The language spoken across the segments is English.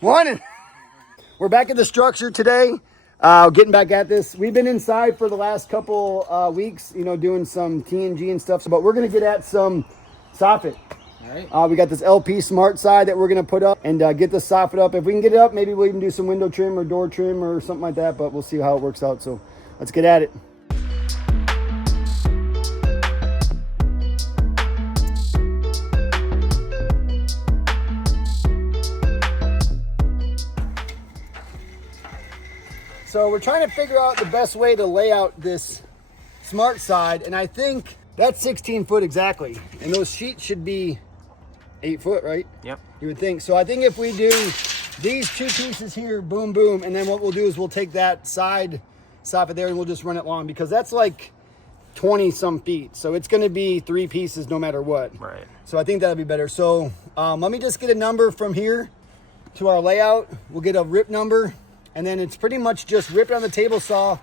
Morning. We're back at the structure today. Getting back at this. We've been inside for the last couple weeks, you know, doing some TNG and stuff. But we're going to get at some soffit. All right. We got this LP Smart side that we're going to put up and get the soffit up. If we can get it up, maybe we'll even do some window trim or door trim or something like that. But we'll see how it works out. So let's get at it. So we're trying to figure out the best way to lay out this Smart side, and I think that's 16 foot exactly, and those sheets should be 8 foot, right? Yep. You would think. So I think if we do these two pieces here, boom, boom, and then what we'll do is we'll take that side soffit there and we'll just run it long, because that's like 20 some feet. So it's going to be 3 pieces no matter what. Right. So I think that'll be better. So let me just get a number from here to our layout. We'll get a rip number. And then it's pretty much just rip it on the table saw.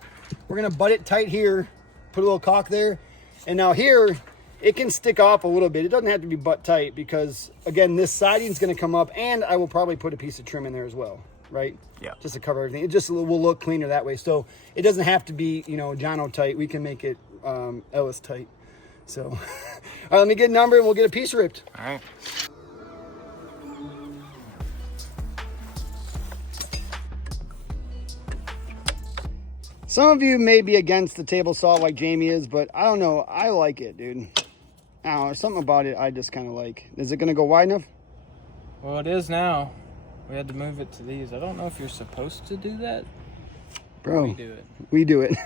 We're gonna butt it tight here, put a little caulk there. And now here, it can stick off a little bit. It doesn't have to be butt tight because, again, this siding's gonna come up, and I will probably put a piece of trim in there as well, right? Yeah. Just to cover everything. It just will look cleaner that way. So it doesn't have to be, you know, Jono tight. We can make it Ellis tight. So, all right, let me get a number and we'll get a piece ripped. All right. Some of you may be against the table saw like Jamie is, but I don't know. I like it, dude. I don't know. There's something about it I just kind of like. Is it going to go wide enough? Well, it is now. We had to move it to these. I don't know if you're supposed to do that. Bro, we do it. We do it.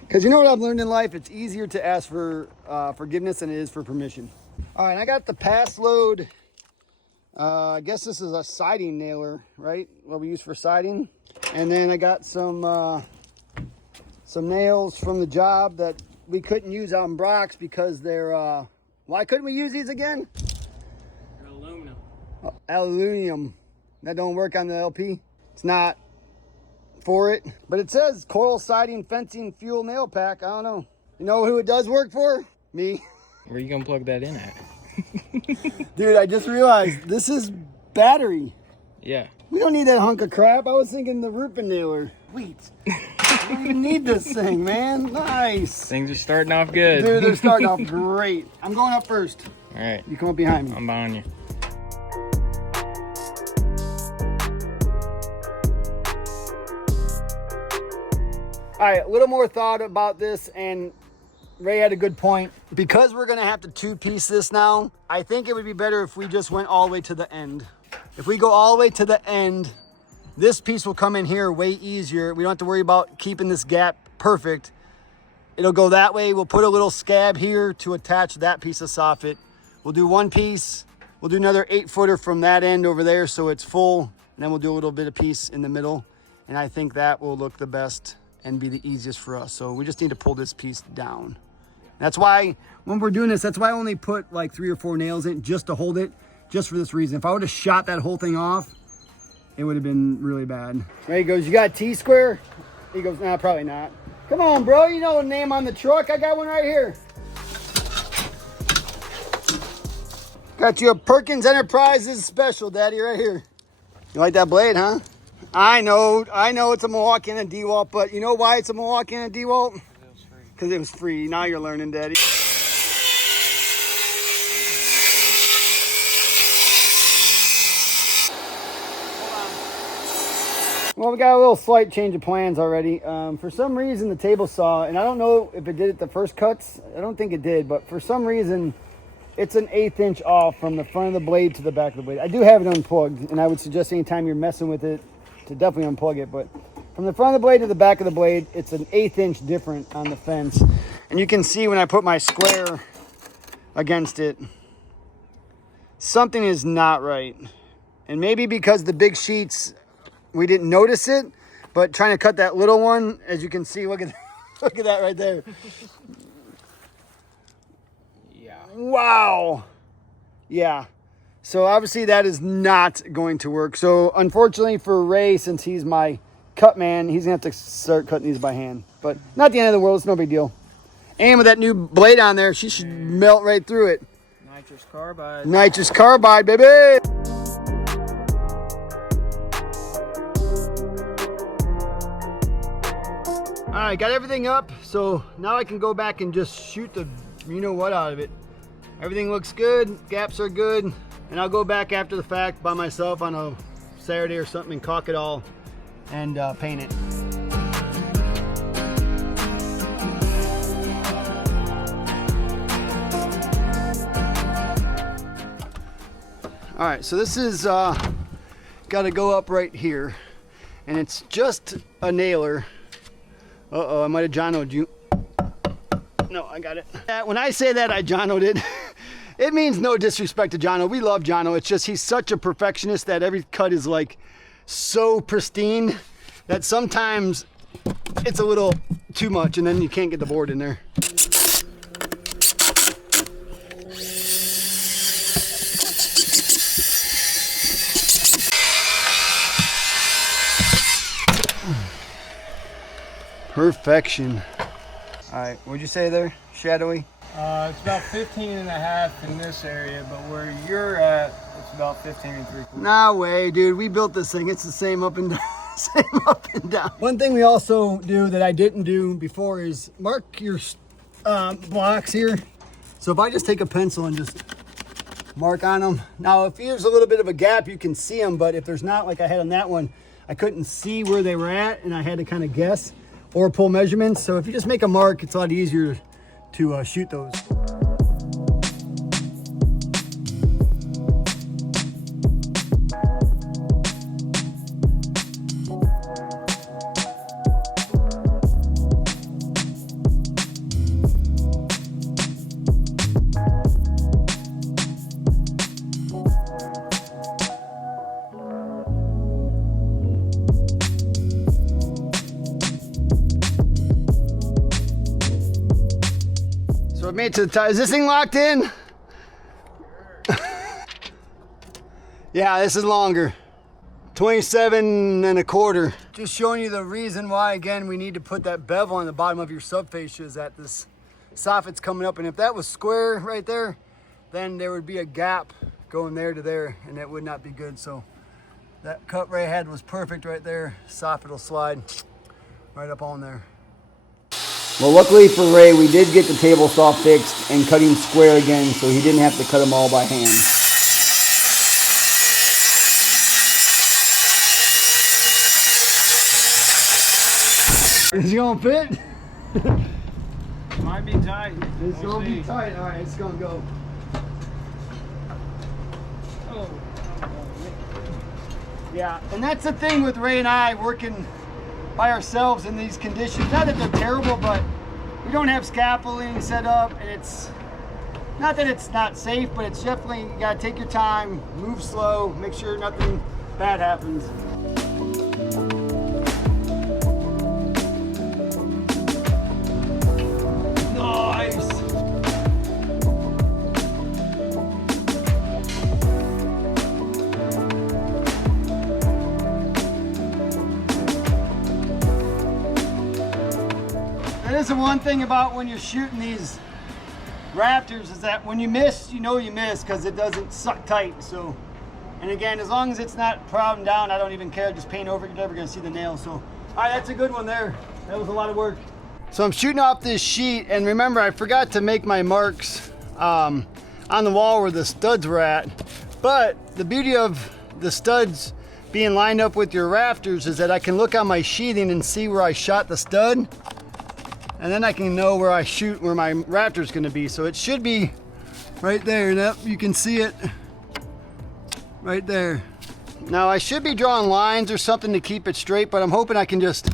Because you know what I've learned in life? It's easier to ask for forgiveness than it is for permission. All right, I got the pass load. I guess this is a siding nailer, right? What we use for siding. And then I got some nails from the job that we couldn't use out in Brock's because they're, why couldn't we use these again? They're aluminum. Aluminum. That don't work on the LP. It's not for it. But it says coil siding, fencing, fuel, nail pack. I don't know. You know who it does work for? Me. Where are you going to plug that in at? Dude, I just realized this is battery. Yeah. We don't need that hunk of crap. I was thinking the roofing nailer. Wait. I don't even need this thing, man. Nice. Things are starting off good. Dude, they're starting off great. I'm going up first. All right. You come up behind me. I'm behind you. All right, a little more thought about this, and Ray had a good point. Because we're going to have to two-piece this now, I think it would be better if we just went all the way to the end. If we go all the way to the end, this piece will come in here way easier. We don't have to worry about keeping this gap perfect. It'll go that way. We'll put a little scab here to attach that piece of soffit. We'll do one piece. We'll do another 8-footer from that end over there so it's full. And then we'll do a little bit of piece in the middle. And I think that will look the best and be the easiest for us. So we just need to pull this piece down. That's why when we're doing this, that's why I only put like 3 or 4 nails in just to hold it, just for this reason. If I would have shot that whole thing off, it would have been really bad. Ray goes, you got T-square? He goes, nah, probably not. Come on, bro, you know the name on the truck. I got one right here. Got you a Perkins Enterprises special, Daddy, right here. You like that blade, huh? I know it's a Milwaukee and a Dewalt, but you know why it's a Milwaukee and a Dewalt? Because it was free. Now you're learning, Daddy. Well, we got a little slight change of plans already. For some reason, the table saw, and I don't know if it did it the first cuts. I don't think it did, but for some reason, it's an 1/8 inch off from the front of the blade to the back of the blade. I do have it unplugged, and I would suggest anytime you're messing with it to definitely unplug it. But from the front of the blade to the back of the blade, it's an 1/8 inch different on the fence. And you can see when I put my square against it, something is not right. And maybe because the big sheets, we didn't notice it, but trying to cut that little one, as you can see, look at that right there. Yeah. Wow. Yeah. So obviously that is not going to work. So unfortunately for Ray, since he's my cut man, he's going to have to start cutting these by hand. But not the end of the world. It's no big deal. And with that new blade on there, she should melt right through it. Nitrous carbide. Nitrous carbide, baby. right, got everything up, so now I can go back and just shoot the you know what out of it. Everything looks good, gaps are good, and I'll go back after the fact by myself on a Saturday or something and caulk it all and paint it. All right, so this is got to go up right here, and it's just a nailer. Uh-oh, I might have Jono'd you. No, I got it. When I say that I Jono'd it, it means no disrespect to Jono. We love Jono. It's just he's such a perfectionist that every cut is like so pristine that sometimes it's a little too much, and then you can't get the board in there. Perfection. All right, what'd you say there? Shadowy? It's about 15.5 in this area, but where you're at, it's about 15 3/4. No way, dude. We built this thing. It's the same up and down. Same up and down. One thing we also do that I didn't do before is mark your blocks here. So if I just take a pencil and just mark on them. Now, if there's a little bit of a gap, you can see them, but if there's not, like I had on that one, I couldn't see where they were at, and I had to kind of guess or pull measurements. So if you just make a mark, it's a lot easier to shoot those. So it made it to the top. Is this thing locked in? Yeah, this is longer. 27.25. Just showing you the reason why, again, we need to put that bevel on the bottom of your subfascia is that this soffit's coming up. And if that was square right there, then there would be a gap going there to there, and that would not be good. So that cut Ray had was perfect right there. Soffit will slide right up on there. Well, luckily for Ray, we did get the table saw fixed and cut him square again, so he didn't have to cut them all by hand. Is it gonna fit? Might be tight. It's gonna be tight. All right, it's gonna go. Oh. Yeah, and that's the thing with Ray and I working by ourselves in these conditions. Not that they're terrible, but we don't have scaffolding set up, and it's not that it's not safe, but it's definitely, you gotta take your time, move slow, make sure nothing bad happens. Nice! That is the one thing about when you're shooting these rafters is that when you miss, you know you miss because it doesn't suck tight. So, and again, as long as it's not problem down, I don't even care. Just paint over it. You're never gonna see the nail. So, all right, that's a good one there. That was a lot of work. So I'm shooting off this sheet, and remember, I forgot to make my marks on the wall where the studs were at. But the beauty of the studs being lined up with your rafters is that I can look on my sheathing and see where I shot the stud. And then I can know where I shoot, where my rafter's gonna be. So it should be right there. Yep, you can see it right there. Now I should be drawing lines or something to keep it straight, but I'm hoping I can just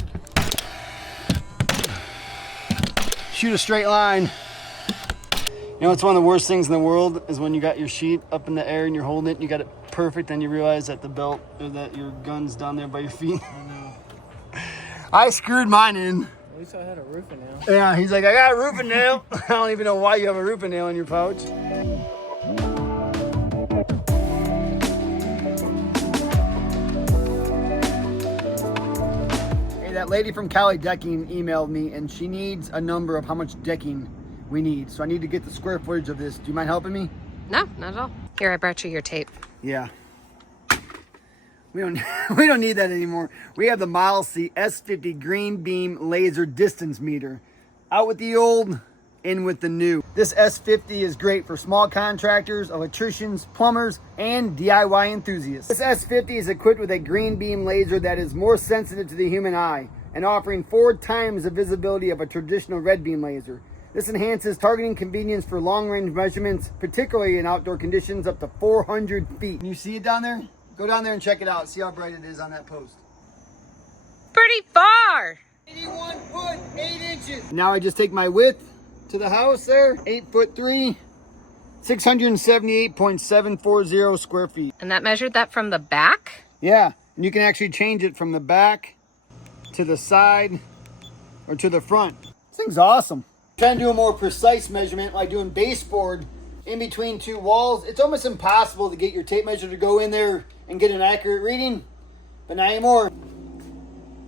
shoot a straight line. You know, it's one of the worst things in the world is when you got your sheet up in the air and you're holding it and you got it perfect, and you realize that the belt, or that your gun's down there by your feet. I know. I screwed mine in. At least I had a roofing nail. Yeah, he's like, I got a roofing nail. I don't even know why you have a roofing nail in your pouch. Hey, that lady from Cali Decking emailed me, and she needs a number of how much decking we need. So I need to get the square footage of this. Do you mind helping me? No, not at all. Here, I brought you your tape. Yeah. We don't we don't need that anymore. We have the Model C S50 green beam laser distance meter. Out with the old, in with the new. This S50 is great for small contractors, electricians, plumbers, and DIY enthusiasts. This S50 is equipped with a green beam laser that is more sensitive to the human eye and offering 4 times the visibility of a traditional red beam laser. This enhances targeting convenience for long-range measurements, particularly in outdoor conditions up to 400 feet. Can you see it down there? Go down there and check it out. See how bright it is on that post. Pretty far. 81 foot, 8 inches. Now I just take my width to the house there, 8'3", 678.740 square feet. And that measured that from the back? Yeah, and you can actually change it from the back to the side or to the front. This thing's awesome. Trying to do a more precise measurement like doing baseboard in between 2 walls. It's almost impossible to get your tape measure to go in there and get an accurate reading, but not anymore.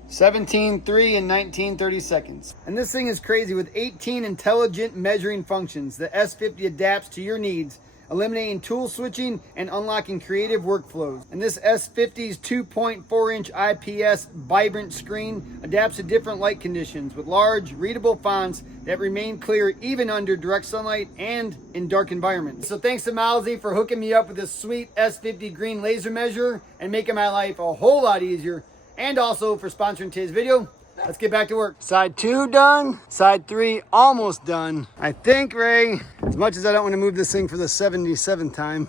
17.3 in 1930 seconds. And this thing is crazy with 18 intelligent measuring functions. The S50 adapts to your needs, eliminating tool switching and unlocking creative workflows. And this S50's 2.4-inch IPS vibrant screen adapts to different light conditions with large, readable fonts that remain clear even under direct sunlight and in dark environments. So thanks to Malzy for hooking me up with this sweet S50 green laser measure and making my life a whole lot easier, and also for sponsoring today's video. Let's get back to work. Side 2 done. Side 3 almost done. I think, Ray, as much as I don't want to move this thing for the 77th time,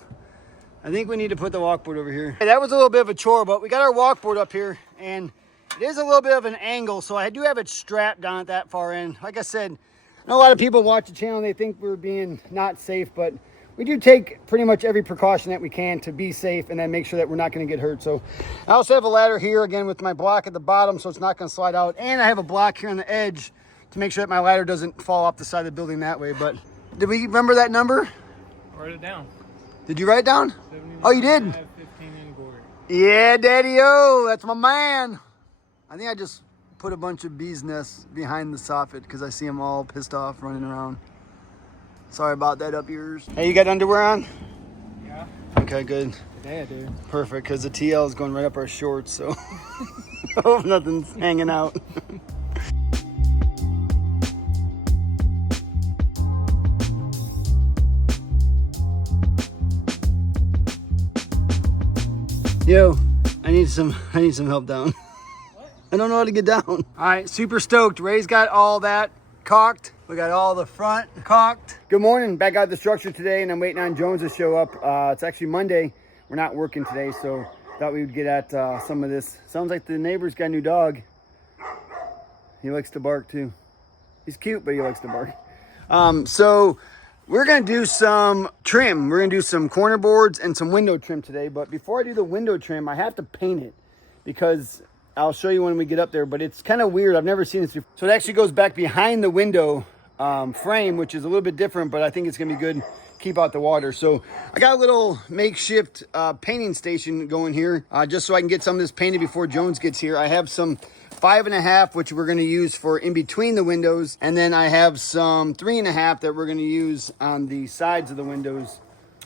I think we need to put the walkboard over here. Hey, that was a little bit of a chore, but we got our walkboard up here, and it is a little bit of an angle, so I do have it strapped down at that far end. Like I said, I know a lot of people watch the channel and they think we're being not safe, but we do take pretty much every precaution that we can to be safe and then make sure that we're not going to get hurt. So I also have a ladder here again with my block at the bottom so it's not going to slide out. And I have a block here on the edge to make sure that my ladder doesn't fall off the side of the building that way. But did we remember that number? Write it down. Did you write it down? Oh, you did? 15 in Gator. Yeah, Daddy-o, that's my man. I think I just put a bunch of bees' nests behind the soffit because I see them all pissed off running around. Sorry about that up yours. Hey, you got underwear on? Yeah. Okay, good. Today I do. Perfect, because the TL is going right up our shorts, so I hope nothing's hanging out. Yo, I need some help down. What? I don't know how to get down. All right, super stoked. Ray's got all that caulked. We got all the front caulked. Good morning, back out the structure today, and I'm waiting on Jones to show up. It's actually Monday. We're not working today, so thought we would get at some of this. Sounds like the neighbor's got a new dog. He likes to bark too. He's cute, but he likes to bark. So we're gonna do some trim. We're gonna do some corner boards and some window trim today. But before I do the window trim, I have to paint it because I'll show you when we get up there, but it's kind of weird. I've never seen this before. So it actually goes back behind the window frame, which is a little bit different, but I think it's gonna be good. Keep out the water. So I got a little makeshift painting station going here just so I can get some of this painted before Jones gets here. I have some 5.5, which we're going to use for in between the windows, and then I have some 3.5 that we're going to use on the sides of the windows.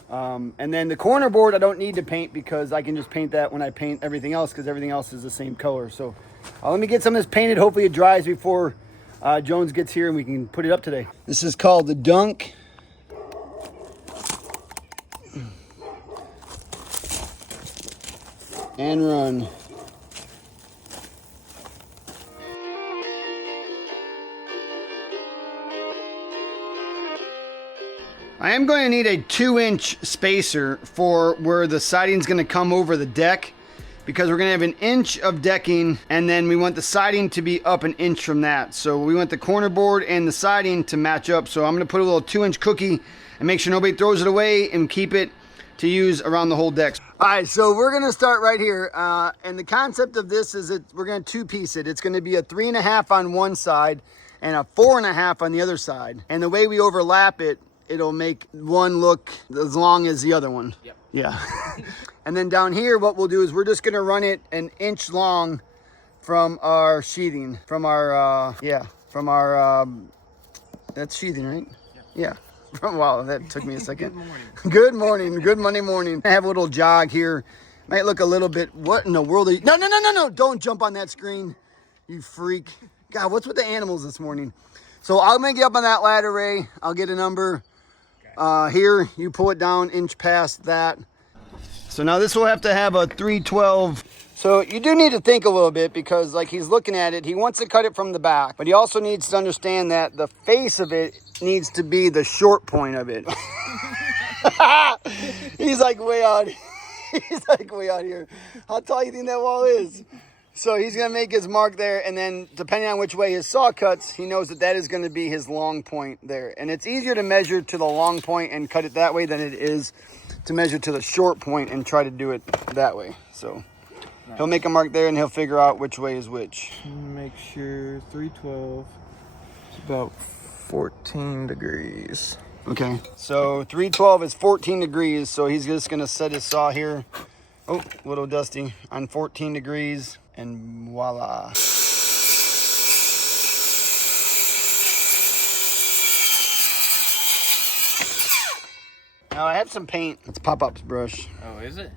And then the corner board I don't need to paint because I can just paint that when I paint everything else because everything else is the same color. So let me get some of this painted. Hopefully it dries before Jones gets here and we can put it up today. This is called the Dunk. And run. I am going to need a 2-inch spacer for where the siding is going to come over the deck because we're going to have 1 inch of decking and then we want the siding to be up 1 inch from that. So we want the corner board and the siding to match up. So I'm going to put a little 2-inch cookie and make sure nobody throws it away and keep it to use around the whole deck. All right, so we're gonna start right here. And the concept of this is that we're gonna 2-piece it. It's gonna be a 3.5 on one side and a 4.5 on the other side. And the way we overlap it, it'll make one look as long as the other one. Yep. Yeah. And then down here, what we'll do is we're just gonna run it 1 inch long from our sheathing, from our, that's sheathing, right? Yep. Yeah. Wow, that took me a second. Good morning. Good morning. Good Monday morning. I have a little jog here Might look a little bit, what in the world are you? No, no, no, no, no. Don't jump on that screen, you freak. God, what's with the animals this morning? So I'm gonna get up on that ladder, Ray. I'll get a number. Here, you pull it down inch past that. So now this will have to have a 312. So you do need to think a little bit because like he's looking at it, he wants to cut it from the back, but he also needs to understand that the face of it needs to be the short point of it. He's like way out. He's like way out here. How tall do you think that wall is? So he's gonna make his mark there, and then depending on which way his saw cuts, he knows that that is gonna be his long point there. And it's easier to measure to the long point and cut it that way than it is to measure to the short point and try to do it that way. So he'll make a mark there and he'll figure out which way is which. Make sure 312 is about 14 degrees. Okay, so 312 is 14 degrees, so he's just gonna set his saw here. Oh, little dusty, on 14 degrees, and voila. Now I have some paint. It's Pop-Up's brush. Oh, is it?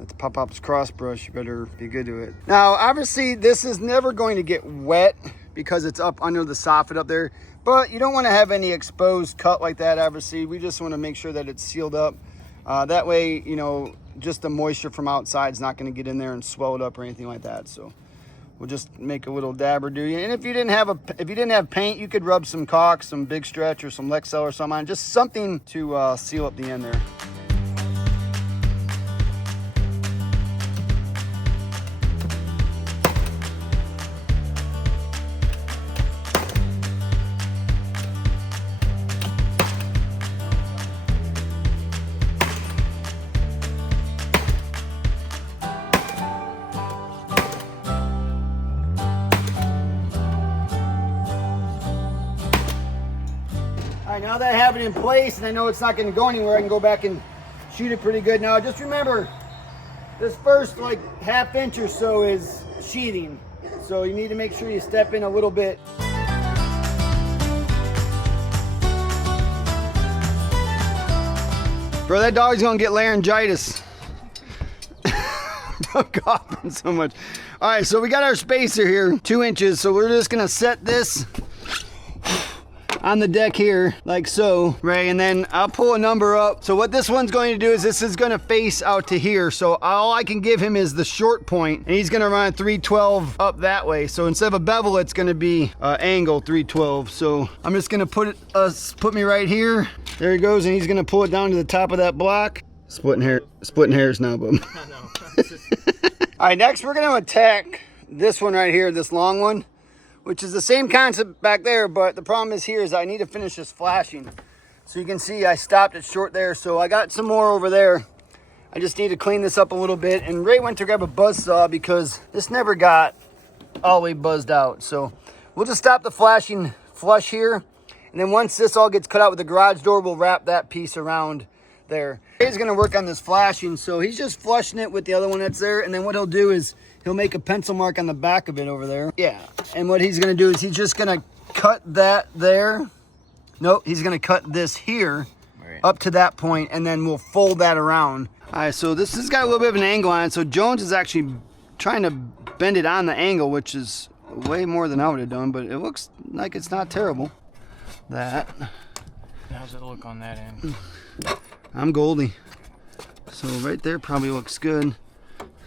It's Pop-Up's cross brush. You better be good to it. Now, obviously, this is never going to get wet because it's up under the soffit up there. But you don't want to have any exposed cut like that, obviously. We just want to make sure that it's sealed up. That way, you know, just the moisture from outside is not going to get in there and swell it up or anything like that. So we'll just make a little dab or do. And if you didn't have paint, you could rub some caulk, some Big Stretch, or some Lexel or something on, just something to seal up the end there. Now that I have it in place and I know it's not going to go anywhere, I can go back and shoot it pretty good. Now just remember, this first like half inch or so is sheathing. So you need to make sure you step in a little bit. Bro, that dog's going to get laryngitis. I'm coughing so much. All right, so we got our spacer here, 2 inches. So we're just going to set this on the deck here, like so, right? And then I'll pull a number up. So what this one's going to do is this is going to face out to here. So all I can give him is the short point, and he's going to run 312 up that way. So instead of a bevel, it's going to be angle 312. So I'm just going to put me right here. There he goes, and he's going to pull it down to the top of that block. Splitting hairs now, but. All right, next we're going to attack this one right here, this long one, which is the same concept back there, but the problem is here is I need to finish this flashing. So you can see I stopped it short there, so I got some more over there. I just need to clean this up a little bit, and Ray went to grab a buzz saw because this never got all the way buzzed out. So we'll just stop the flashing flush here, and then once this all gets cut out with the garage door, we'll wrap that piece around there. Ray's gonna work on this flashing, so he's just flushing it with the other one that's there, and then what he'll do is he'll make a pencil mark on the back of it over there. Yeah, and what he's gonna do is he's just gonna cut that there. Nope, he's gonna cut this here up to that point, and then we'll fold that around. All right, so this has got a little bit of an angle on it, so Jones is actually trying to bend it on the angle, which is way more than I would have done, but it looks like it's not terrible. That. How's it look on that end? I'm Goldie. So right there probably looks good.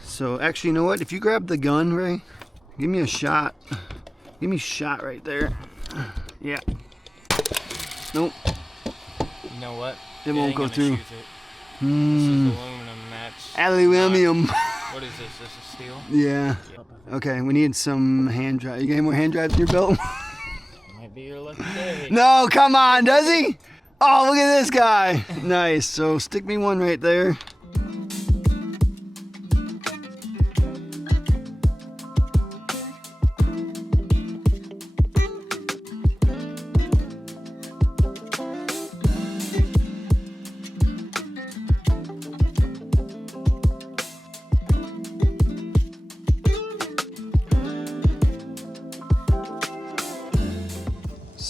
So actually, you know what? If you grab the gun, Ray, give me a shot. Give me a shot right there. Yeah. Nope. You know what? It won't go through. This is aluminum match. Aluminium. What is this? This is steel? Yeah. Okay, we need some hand drive. You got any more hand drives in your belt? Might be your lucky day. No, come on, does he? Oh, look at this guy. Nice. So stick me one right there.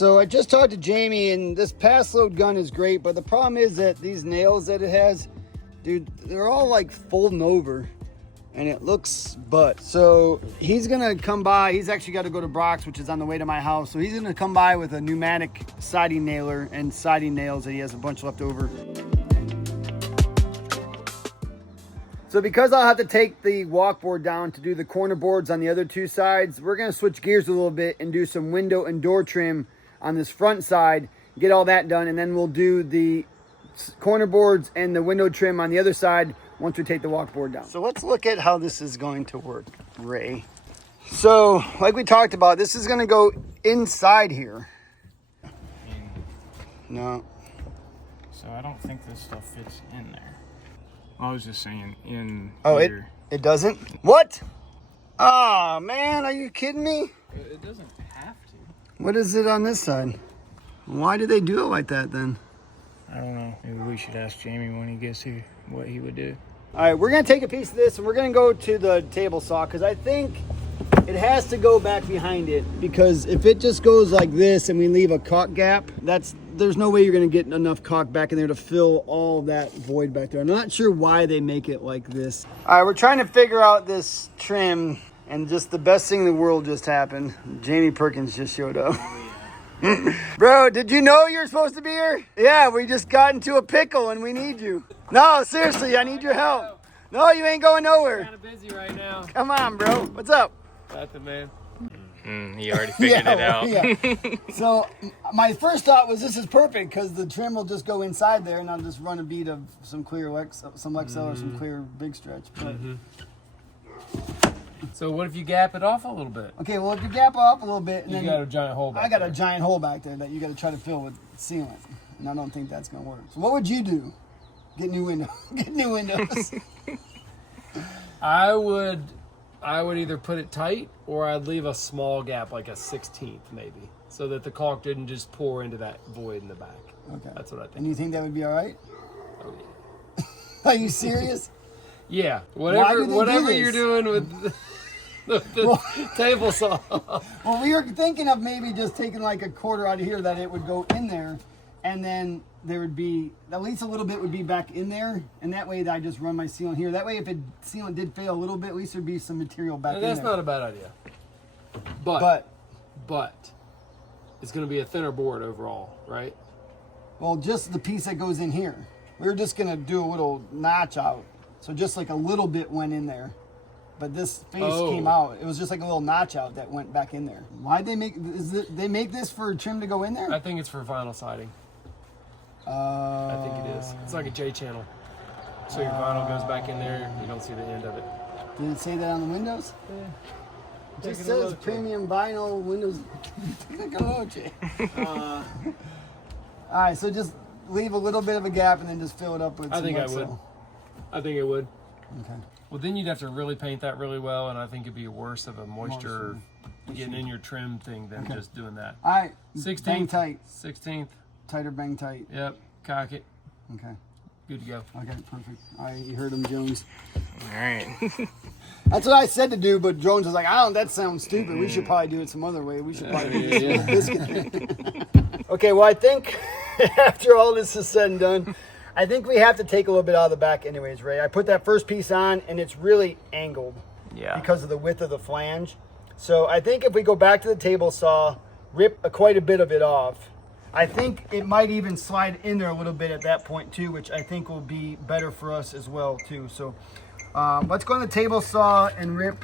So I just talked to Jamie, and this pass load gun is great, but the problem is that these nails that it has, dude, they're all like folding over. and it looks butt. So he's gonna come by. He's actually got to go to Brock's, which is on the way to my house. So he's gonna come by with a pneumatic siding nailer and siding nails that he has a bunch left over. So because I'll have to take the walkboard down to do the corner boards on the other two sides, we're gonna switch gears a little bit and do some window and door trim on this front side, get all that done, and then we'll do the corner boards and the window trim on the other side once we take the walkboard down. So let's look at how this is going to work, Ray. So like we talked about, this is gonna go inside here. No. So I don't think this stuff fits in there. I was just saying in here. It doesn't? What? Ah, man, are you kidding me? It doesn't have to. What is it on this side? Why did they do it like that then? I don't know. Maybe we should ask Jamie when he gets here what he would do. All right, we're gonna take a piece of this and we're gonna go to the table saw because I think it has to go back behind it, because if it just goes like this and we leave a caulk gap, there's no way you're gonna get enough caulk back in there to fill all that void back there. I'm not sure why they make it like this. All right, we're trying to figure out this trim, and just the best thing in the world just happened. Jamie Perkins just showed up. Bro, did you know you're supposed to be here? Yeah, we just got into a pickle and we need you. No, seriously, I need your help. No, you ain't going nowhere. Kind of busy right now. Come on, bro. What's up? Nothing, man. He already figured it out. Yeah. So my first thought was this is perfect because the trim will just go inside there and I'll just run a bead of some clear some Lexel or some clear big stretch. But So what if you gap it off a little bit? okay, well if you gap up a little bit, and You then got a giant hole back I got there. a giant hole back there that you got to try to fill with sealant, and I don't think that's gonna work. So what would you do? Get new windows. Get new windows. I would either put it tight or I'd leave a small gap, like a 16th maybe, so that the caulk didn't just pour into that void in the back. Okay. That's what I think. And you think that would be all right? Oh, yeah. Are you serious? Yeah. Why do they do Whatever this? you're doing with the table saw. Well, we were thinking of maybe just taking like a quarter out of here that it would go in there, and then there would be at least a little bit would be back in there, and that way I just run my sealant here. That way, if sealant did fail a little bit, at least there'd be some material back in there. That's not a bad idea. But it's going to be a thinner board overall, right? Well, just the piece that goes in here. We were just gonna do a little notch out, so just like a little bit went in there. But this face came out. It was just like a little notch out that went back in there. Why'd they make? They make this for trim to go in there? I think it's for vinyl siding. I think it is. It's like a J channel. So your vinyl goes back in there. You don't see the end of it. Did it say that on the windows? Yeah. It just says premium vinyl windows. Take a look, Jay. All right, so just leave a little bit of a gap and then just fill it up with some Lexel. I think it would. Okay. Well, then you'd have to really paint that really well, and I think it'd be worse of a moisture getting in your trim thing than just doing that. All right. 16th. Bang tight. 16th. Tighter bang tight. Yep. Cock it. Okay. Good to go. Okay, perfect. All right, you heard him, Jones. All right. That's what I said to do, but Jones was like, that sounds stupid. We should probably do it some other way. We should probably do this. Okay, well, I think after all this is said and done, I think we have to take a little bit out of the back anyways, Ray. I put that first piece on, and it's really angled because of the width of the flange. So I think if we go back to the table saw, rip quite a bit of it off, I think it might even slide in there a little bit at that point too, which I think will be better for us as well too. So let's go on the table saw and rip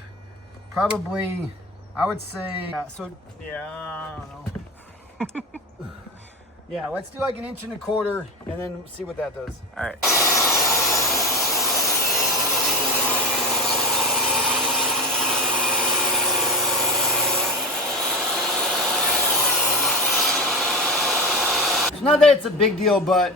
probably, I would say, I don't know. Yeah, let's do like 1.25 inches and then see what that does. All right. It's not that it's a big deal, but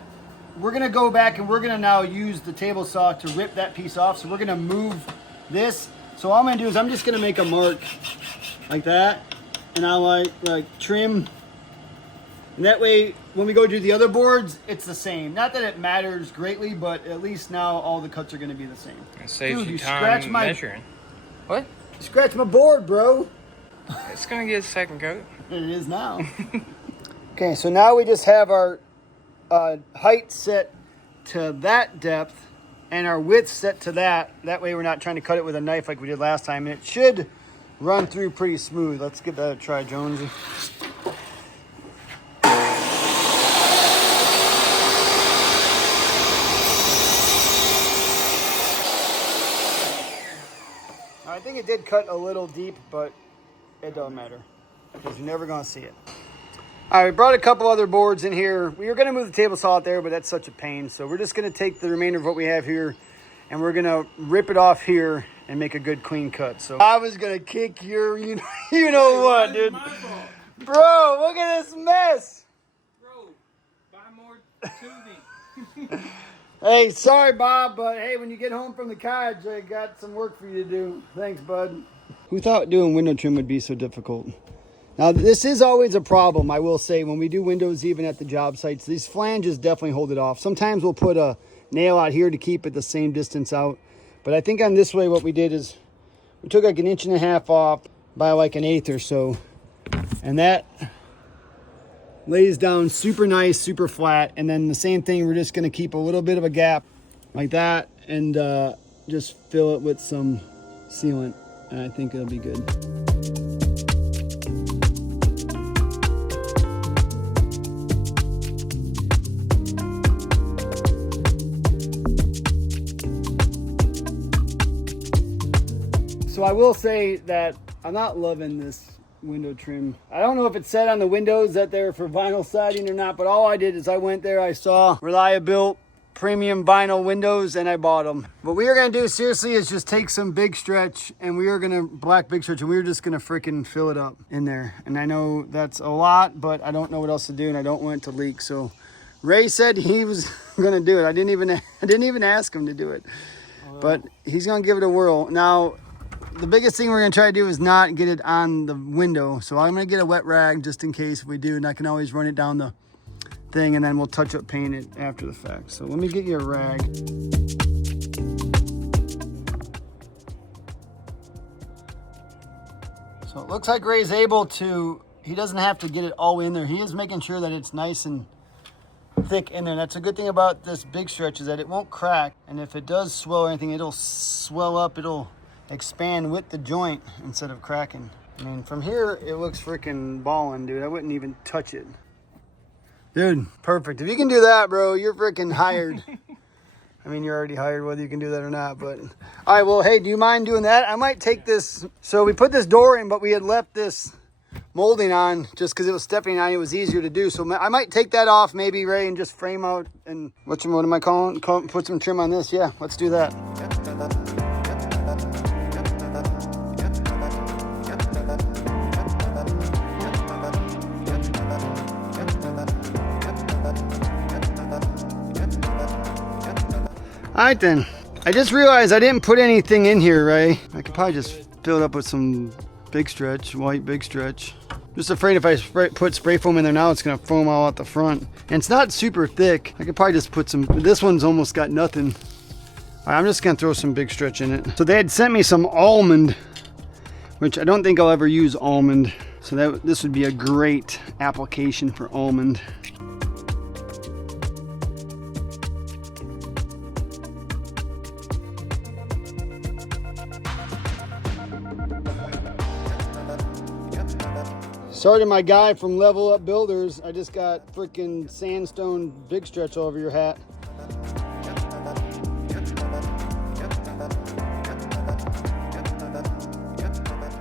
we're gonna go back and we're gonna now use the table saw to rip that piece off. So we're gonna move this. So all I'm gonna do is I'm just gonna make a mark like that, and I'll like trim. And that way, when we go do the other boards, it's the same. Not that it matters greatly, but at least now all the cuts are going to be the same. It saves Dude, you scratch time my measuring. What? You scratch my board, bro. It's gonna get a second coat. It is now. Okay, so now we just have our height set to that depth, and our width set to that. That way we're not trying to cut it with a knife like we did last time, and it should run through pretty smooth. Let's give that a try, Jonesy. I think it did cut a little deep, but it doesn't matter because you're never gonna see it. All right, we brought a couple other boards in here. We were gonna move the table saw out there, but that's such a pain. So we're just gonna take the remainder of what we have here and we're gonna rip it off here and make a good clean cut. So I was gonna kick your, you know what, dude. Bro, look at this mess. Bro, buy more tubing. Hey, sorry, Bob, but hey, when you get home from the cottage, I got some work for you to do. Thanks, bud. Who thought doing window trim would be so difficult? Now, this is always a problem, I will say, when we do windows, even at the job sites. These flanges definitely hold it off. Sometimes we'll put a nail out here to keep it the same distance out. But I think on this way, what we did is we took like 1.5 inches off by like 1/8 or so. And that lays down super nice, super flat. And then the same thing, we're just going to keep a little bit of a gap like that and just fill it with some sealant. And I think it'll be good. So I will say that I'm not loving this window trim. I don't know if it said on the windows that they're for vinyl siding or not, but all I did is I went there, I saw Reliabuilt premium vinyl windows and I bought them. What we are going to do seriously is just take some big stretch and we are going to black big stretch and we're just going to freaking fill it up in there. And I know that's a lot, but I don't know what else to do and I don't want it to leak. So Ray said he was going to do it. I didn't even ask him to do it, but he's going to give it a whirl. Now, the biggest thing we're going to try to do is not get it on the window. So I'm going to get a wet rag just in case if we do, and I can always run it down the thing and then we'll touch up paint it after the fact. So let me get you a rag. So it looks like Ray's able to, he doesn't have to get it all in there. He is making sure that it's nice and thick in there. And that's a good thing about this big stretch is that it won't crack. And if it does swell or anything, it'll swell up, it'll expand with the joint instead of cracking. I mean, from here, it looks freaking ballin', dude. I wouldn't even touch it. Dude, perfect. If you can do that, bro, you're freaking hired. I mean, you're already hired whether you can do that or not, but... All right, well, hey, do you mind doing that? I might take this... So we put this door in, but we had left this molding on just because it was stepping on. It was easier to do. So I might take that off, maybe, Ray, and just frame out and... What am I calling? Put some trim on this. Yeah, let's do that. All right then, I just realized I didn't put anything in here, Ray. I could probably just fill it up with some big stretch, white big stretch. Just afraid if I put spray foam in there now, it's gonna foam all out the front. And it's not super thick. I could probably just put some, this one's almost got nothing. All right, I'm just gonna throw some big stretch in it. So they had sent me some almond, which I don't think I'll ever use almond. So this would be a great application for almond. Sorry to my guy from Level Up Builders. I just got freaking sandstone big stretch all over your hat.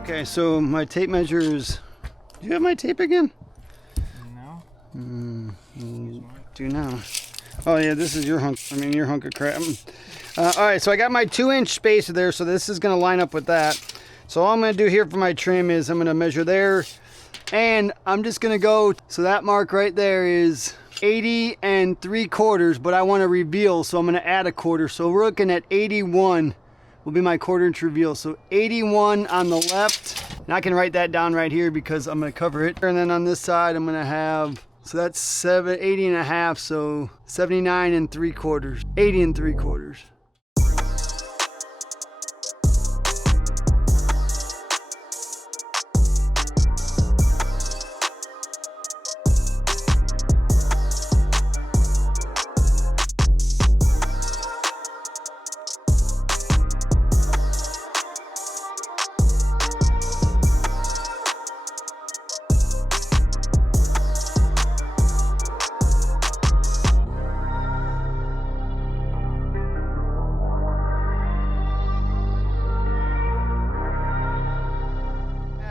Okay, so my tape measure is... Do you have my tape again? No. Do now. Oh yeah, this is your hunk. I mean, your hunk of crap. All right, so I got my 2-inch spacer there, so this is gonna line up with that. So all I'm gonna do here for my trim is I'm gonna measure there. And I'm just gonna go, so that mark right there is 80 3/4, but I wanna reveal, so I'm gonna add a quarter. So we're looking at 81 will be my 1/4 inch reveal. So 81 on the left, and I can write that down right here because I'm gonna cover it. And then on this side, I'm gonna have, so that's 80 1/2, so 79 3/4, 80 3/4.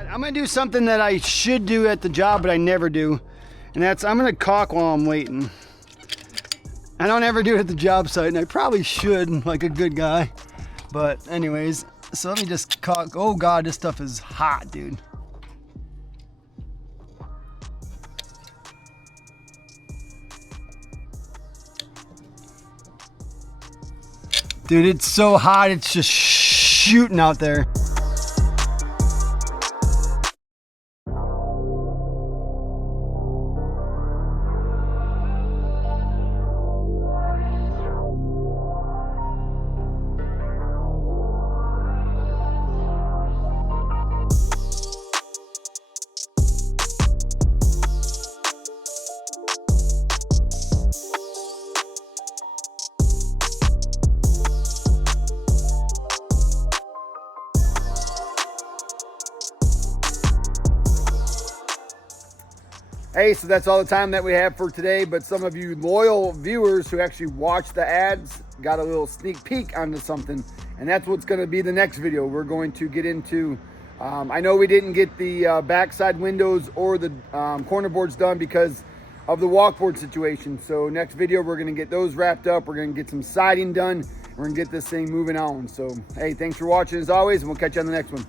I'm gonna do something that I should do at the job, but I never do. And that's, I'm gonna caulk while I'm waiting. I don't ever do it at the job site, and I probably should, like a good guy. But anyways, so let me just caulk. Oh God, this stuff is hot, dude. Dude, it's so hot, it's just shooting out there. Hey, so that's all the time that we have for today, but some of you loyal viewers who actually watch the ads got a little sneak peek onto something, and that's what's going to be the next video. We're going to get into, I know we didn't get the backside windows or the corner boards done because of the walkboard situation. So next video, we're going to get those wrapped up. We're going to get some siding done. We're going to get this thing moving on. So, hey, thanks for watching as always, and we'll catch you on the next one.